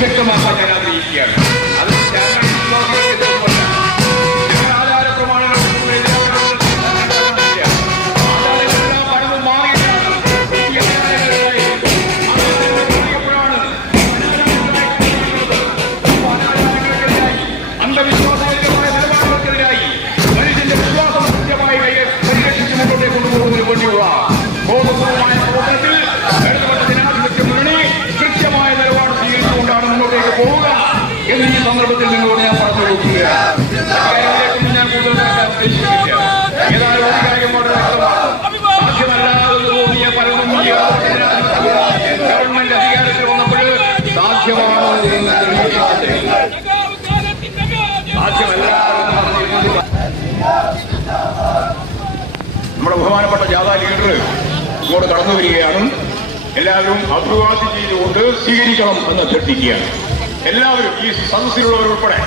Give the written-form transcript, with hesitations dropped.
സുവ്യക്തമാക്കാൻ ഞാൻ ആഗ്രഹിക്കുകയാണ്. അത് ആധാര പ്രമാണങ്ങൾ അന്ധവിശ്വാസപരമായ നിലപാടുകൾക്കെതിരായി മനുഷ്യന്റെ വിശ്വാസം കൃത്യമായി പരിരക്ഷിച്ച് മുന്നോട്ടേക്ക് കൊണ്ടുപോകുന്നതിന് വേണ്ടിയുള്ള ബോധപൂർവമായ പ്രവർത്തനത്തിൽ ഇടതുപക്ഷ ജനാധിപത്യ മുന്നണി കൃത്യമായ നിലപാട് സ്വീകരിച്ചുകൊണ്ടാണ് മുന്നോട്ടേക്ക് പോവുക എന്ന് ഈ സന്ദർഭത്തിൽ നിങ്ങളോട് ഞാൻ പറഞ്ഞു കൊടുക്കുകയാണ്. കാര്യങ്ങളിലേക്കൊന്നും ഞാൻ കൂടുതൽ ഉദ്ദേശിക്കുന്നില്ല. ഏതായാലും ഒരു കാര്യം വളരെ വ്യക്തമാണ്. സാധ്യമല്ലാതെ തോന്നിയ പലതും ഗവൺമെന്റ് അധികാരത്തിൽ വന്നപ്പോൾ സാധ്യമാണോ എന്ന് തെളിയിച്ചിട്ടുണ്ട്. നമ്മുടെ ബഹുമാനപ്പെട്ട ജാഥാ ലീഡർ ഇങ്ങോട്ട് കടന്നു വരികയാണ്. എല്ലാവരും അഭിവാദ്യം ചെയ്തുകൊണ്ട് സ്വീകരിക്കണം എന്ന് അഭ്യർത്ഥിക്കുകയാണ്. എല്ലാവരും ഈ സദസ്സിലുള്ളവരുൾപ്പെടെ